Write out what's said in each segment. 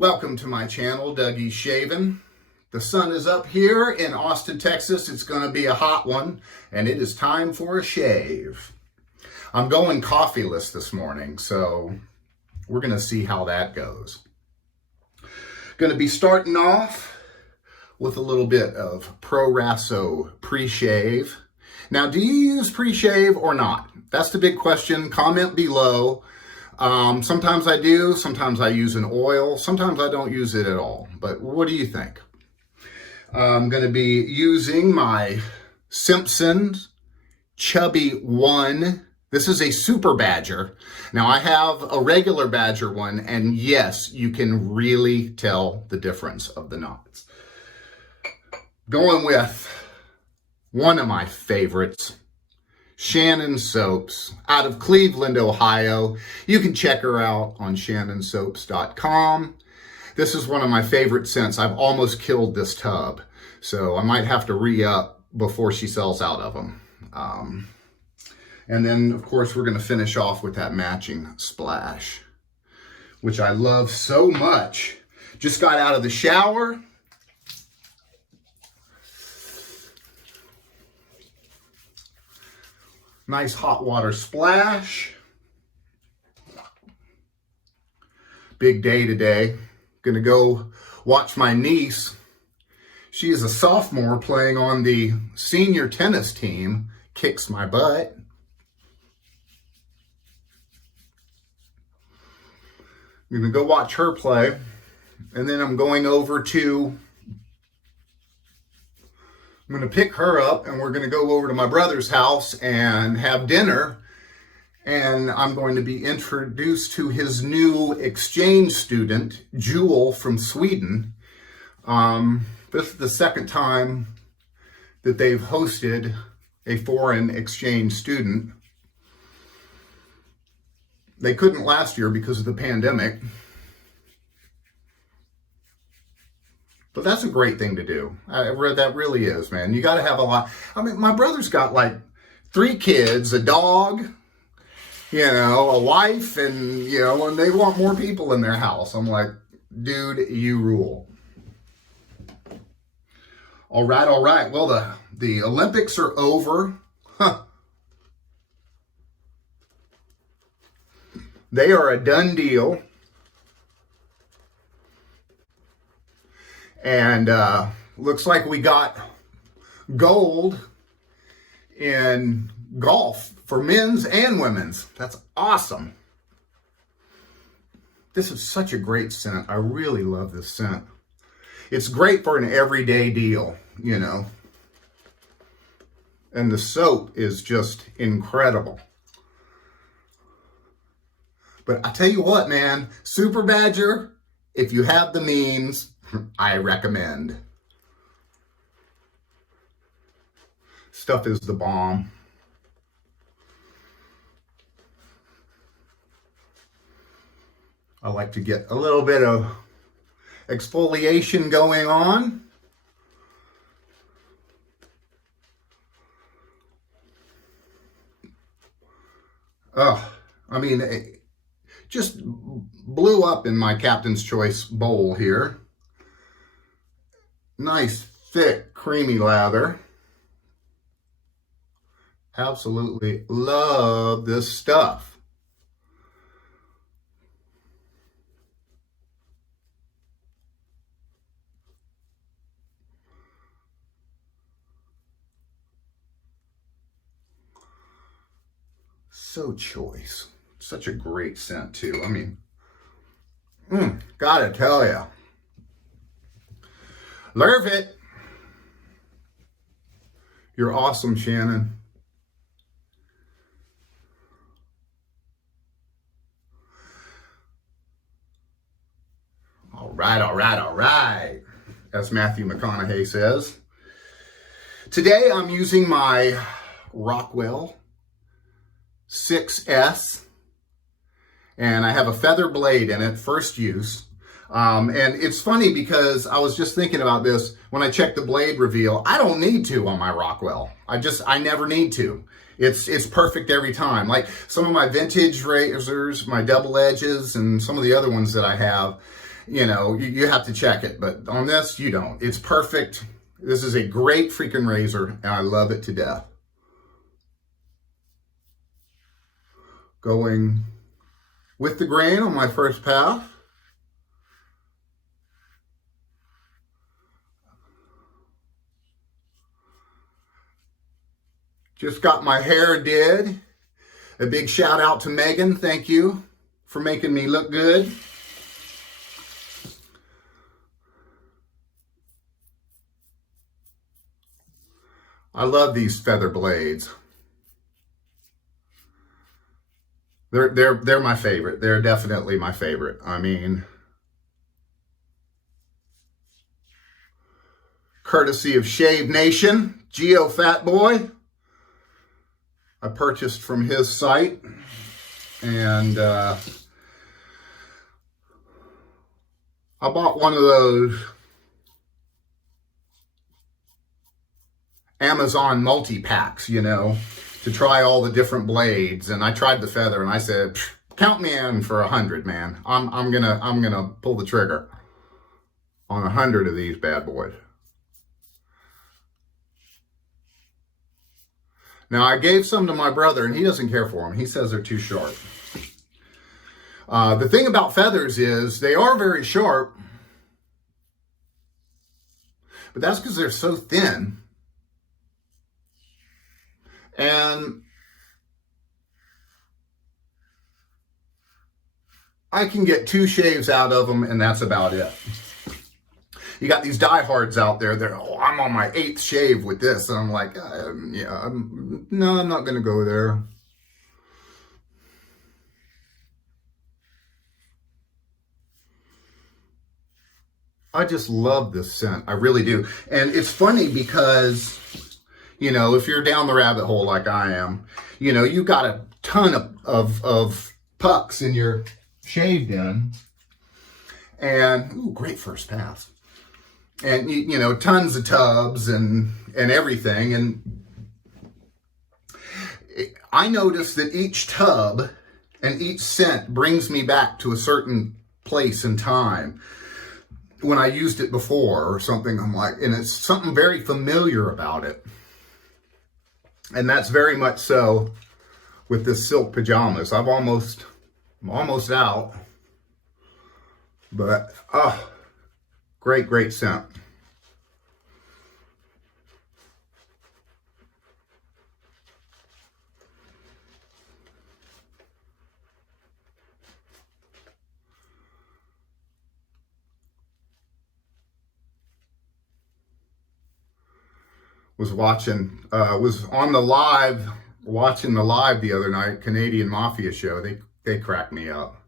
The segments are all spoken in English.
Welcome to my channel, Dougie's Shaving. The sun is up here in Austin, Texas. It's going to be a hot one, and it is time for a shave. I'm going coffeeless this morning, so we're going to see how that goes. Going to be starting off with a little bit of Proraso pre-shave. Now, do you use pre-shave or not? That's the big question. Comment below. Sometimes I do, sometimes I use an oil, sometimes I don't use it at all. But what do you think? I'm going to be using my Simpsons Chubby 1. This is a super badger. Now I have a regular badger one, and yes, you can really tell the difference of the knots. Going with one of my favorites, Shannon soaps out of Cleveland, Ohio. You can check her out on shannonsoaps.com. This is one of my favorite scents. I've almost killed this tub, so I might have to re-up before she sells out of them. And then, of course, we're going to finish off with that matching splash, which I love so much. Just got out of the shower. Nice hot water splash. Big day today. Gonna go watch my niece. She is a sophomore playing on the senior tennis team. Kicks my butt. I'm gonna go watch her play. And then I'm going over to I'm going to pick her up, and we're going to go over to my brother's house and have dinner. And I'm going to be introduced to his new exchange student, Jewel from Sweden. This is the second time that they've hosted a foreign exchange student. They couldn't last year because of the pandemic. But that's a great thing to do. That really is, man. You got to have a lot. I mean, my brother's got like 3 kids, a dog, a wife, and, and they want more people in their house. I'm like, dude, you rule. All right. Well, the Olympics are over. They are a done deal. And looks like we got gold in golf for men's and women's. That's awesome. This is such a great scent. I really love this scent. It's great for an everyday deal, And the soap is just incredible. But I tell you what, man, Super Badger, if you have the means, I recommend. Stuff is the bomb. I like to get a little bit of exfoliation going on. It just blew up in my Captain's Choice bowl here. Nice, thick, creamy lather. Absolutely love this stuff. So choice. Such a great scent, too. Gotta tell ya. Love it. You're awesome, Shannon. All right. As Matthew McConaughey says. Today I'm using my Rockwell 6S. And I have a feather blade in it, first use. And it's funny because I was just thinking about this when I checked the blade reveal. I don't need to on my Rockwell. I never need to. It's perfect every time. Like some of my vintage razors, my double edges, and some of the other ones that I have, you know, you have to check it. But on this, you don't. It's perfect. This is a great freaking razor, and I love it to death. Going with the grain on my first pass. Just got my hair did. A big shout out to Megan. Thank you for making me look good. I love these feather blades. They're my favorite. They're definitely my favorite. I mean, courtesy of Shave Nation, Geo Fat Boy. I purchased from his site, and I bought one of those Amazon multi-packs, you know, to try all the different blades. And I tried the feather, and I said, count me in for 100, man. I'm gonna pull the trigger on 100 of these bad boys. Now, I gave some to my brother, and he doesn't care for them. He says they're too sharp. The thing about feathers is they are very sharp, but that's because they're so thin. And I can get 2 shaves out of them, and that's about it. You got these diehards out there. They're, oh, I'm on my 8th shave with this. And I'm like, yeah, no, I'm not going to go there. I just love this scent. I really do. And it's funny because, you know, if you're down the rabbit hole like I am, you know, you got a ton of pucks in your shaved in. And, ooh, great first pass. And, you know, tons of tubs and everything. And I noticed that each tub and each scent brings me back to a certain place and time when I used it before or something. I'm like, and it's something very familiar about it. And that's very much so with this silk pajamas. I'm almost out. But, great scent. Was watching on the live, watching the live the other night, Canadian Mafia show. They cracked me up.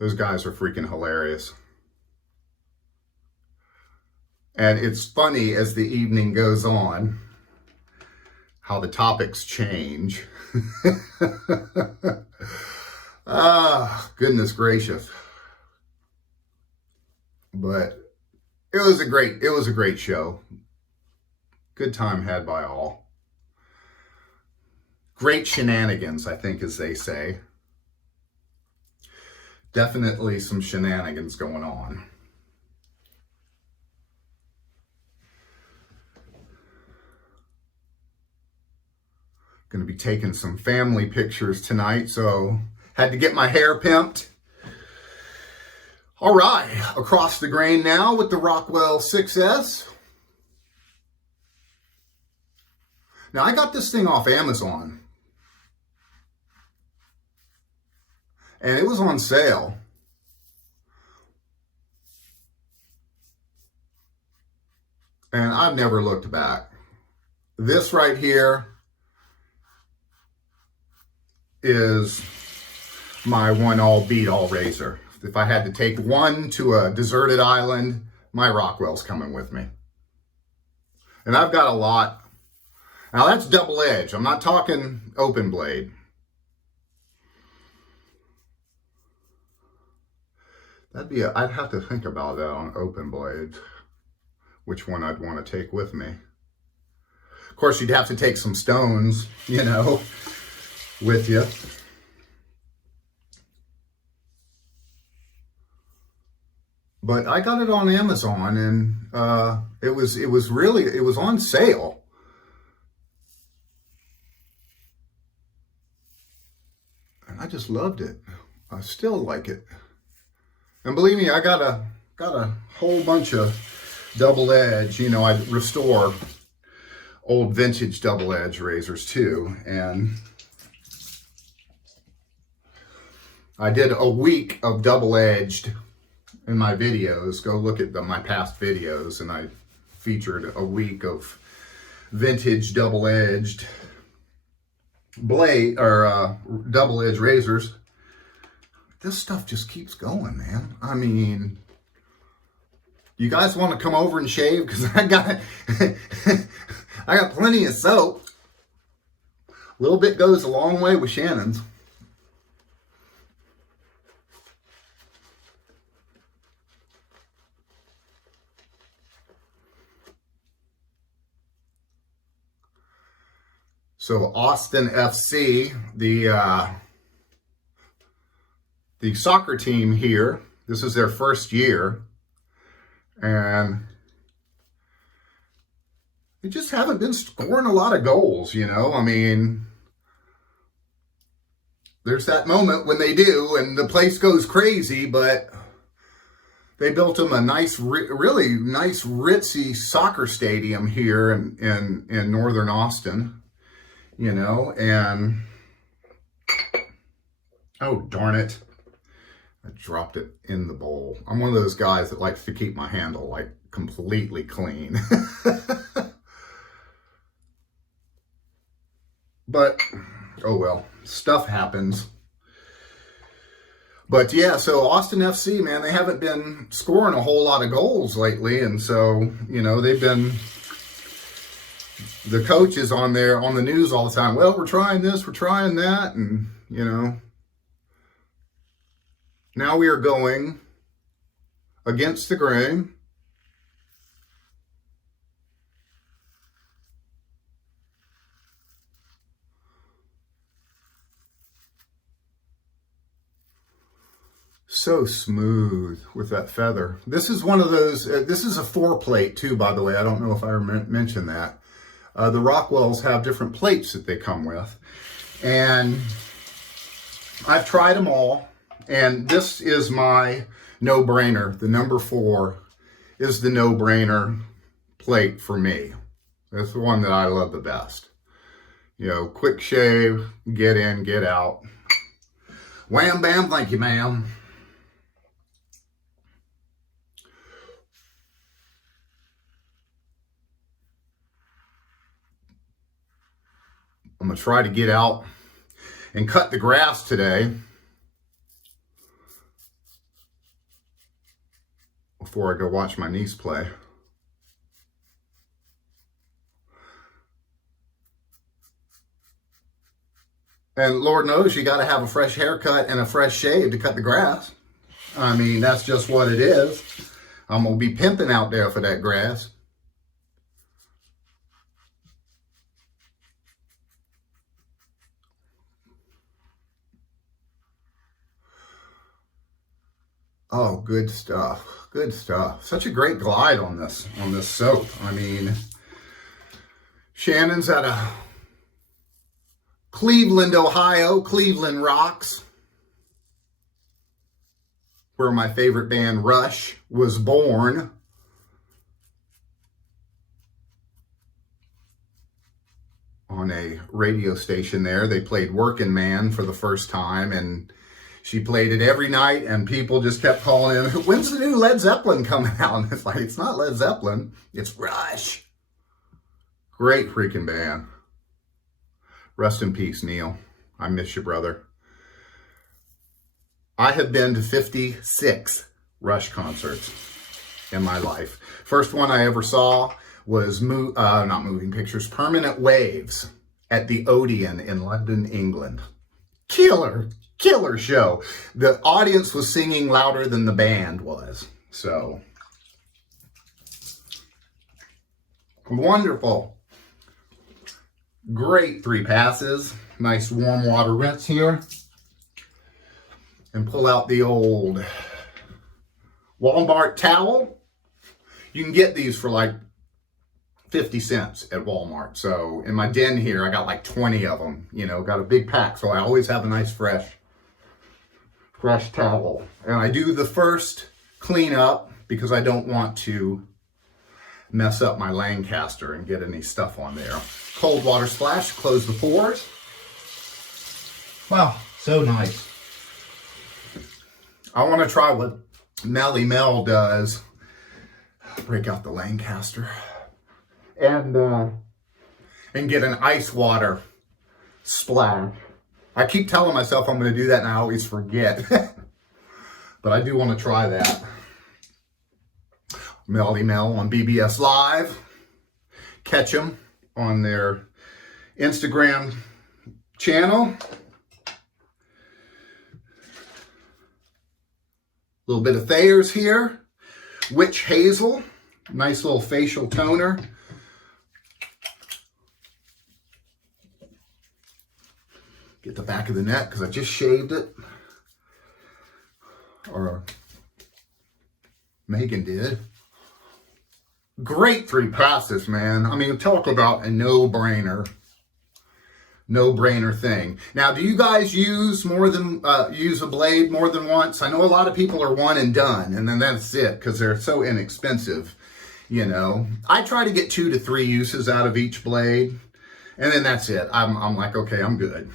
Those guys are freaking hilarious. And it's funny as the evening goes on, how the topics change. Goodness gracious. But it was a great show. Good time had by all. Great shenanigans, I think, as they say. Definitely some shenanigans going on. Going to be taking some family pictures tonight, so had to get my hair pimped. All right, across the grain now with the Rockwell 6S. Now, I got this thing off Amazon, and it was on sale. And I've never looked back. This right here is my one all beat all razor. If I had to take one to a deserted island, my Rockwell's coming with me. And I've got a lot. Now that's double edge. I'm not talking open blade. I'd have to think about that on open blade, which one I'd want to take with me. Of course, you'd have to take some stones, you know, with you. But I got it on Amazon, and it was on sale. And I just loved it. I still like it. And believe me, I got a whole bunch of double edge. You know, I restore old vintage double edge razors too. And I did a week of double edged in my videos. Go look at my past videos, and I featured a week of vintage double edged blade or double edge razors. This stuff just keeps going, man. I mean, you guys want to come over and shave? Because I got I got plenty of soap. A little bit goes a long way with Shannon's. So Austin FC, the soccer team here, this is their first year, and they just haven't been scoring a lot of goals, you know. I mean, there's that moment when they do, and the place goes crazy, but they built them a nice, really nice, ritzy soccer stadium here in northern Austin. You know, and oh, darn it. I dropped it in the bowl. I'm one of those guys that likes to keep my handle like completely clean. But, oh well, stuff happens. But yeah, so Austin FC, man, they haven't been scoring a whole lot of goals lately. And so, you know, they've been... The coach is on the news all the time. Well, we're trying this, we're trying that. And, you know, now we are going against the grain. So smooth with that feather. This is one of those, this is a 4-plate too, by the way. I don't know if I mentioned that. The Rockwells have different plates that they come with. And I've tried them all. And this is my no-brainer. The number 4 is the no-brainer plate for me. That's the one that I love the best. You know, quick shave, get in, get out. Wham, bam, thank you, ma'am. I'm going to try to get out and cut the grass today before I go watch my niece play. And Lord knows you got to have a fresh haircut and a fresh shave to cut the grass. I mean, that's just what it is. I'm going to be pimping out there for that grass. Oh, good stuff. Good stuff. Such a great glide on this soap. I mean, Shannon's out of Cleveland, Ohio. Cleveland rocks. Where my favorite band, Rush, was born. On a radio station there. They played Workin' Man for the first time, and she played it every night, and people just kept calling in, when's the new Led Zeppelin coming out? And it's like, it's not Led Zeppelin, it's Rush. Great freaking band. Rest in peace, Neil. I miss you, brother. I have been to 56 Rush concerts in my life. First one I ever saw was, not moving pictures, Permanent Waves at the Odeon in London, England. Killer show. The audience was singing louder than the band was. So, wonderful. Great 3 passes. Nice warm water rinse here. And pull out the old Walmart towel. You can get these for like 50 cents at Walmart. So in my den here, I got like 20 of them, you know, got a big pack. So I always have a nice fresh towel. And I do the first cleanup because I don't want to mess up my Lancaster and get any stuff on there. Cold water splash, close the pores. Wow, so nice. I want to try what Melly Mel does. Break out the Lancaster and get an ice water splash. I keep telling myself I'm going to do that and I always forget. But I do want to try that. Melly Mel on BBS Live. Catch them on their Instagram channel. A little bit of Thayers here. Witch Hazel. Nice little facial toner. Get the back of the neck because I just shaved it. Or Megan did. Great 3 passes, man. I mean, talk about a no-brainer. No-brainer thing. Now, do you guys use use a blade more than once? I know a lot of people are one and done, and then that's it because they're so inexpensive. You know, I try to get 2 to 3 uses out of each blade, and then that's it. I'm like, okay, I'm good.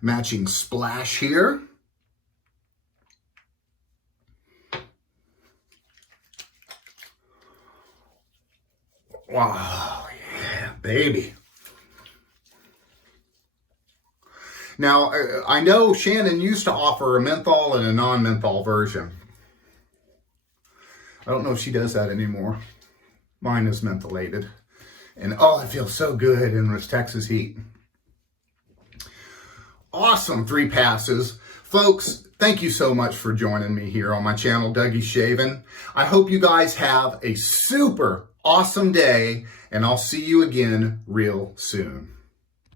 Matching splash here. Wow, yeah, baby. Now, I know Shannon used to offer a menthol and a non-menthol version. I don't know if she does that anymore. Mine is mentholated. And oh, it feels so good in this Texas heat. Awesome 3 passes. Folks, thank you so much for joining me here on my channel, Dougie's Shaving. I hope you guys have a super awesome day, and I'll see you again real soon.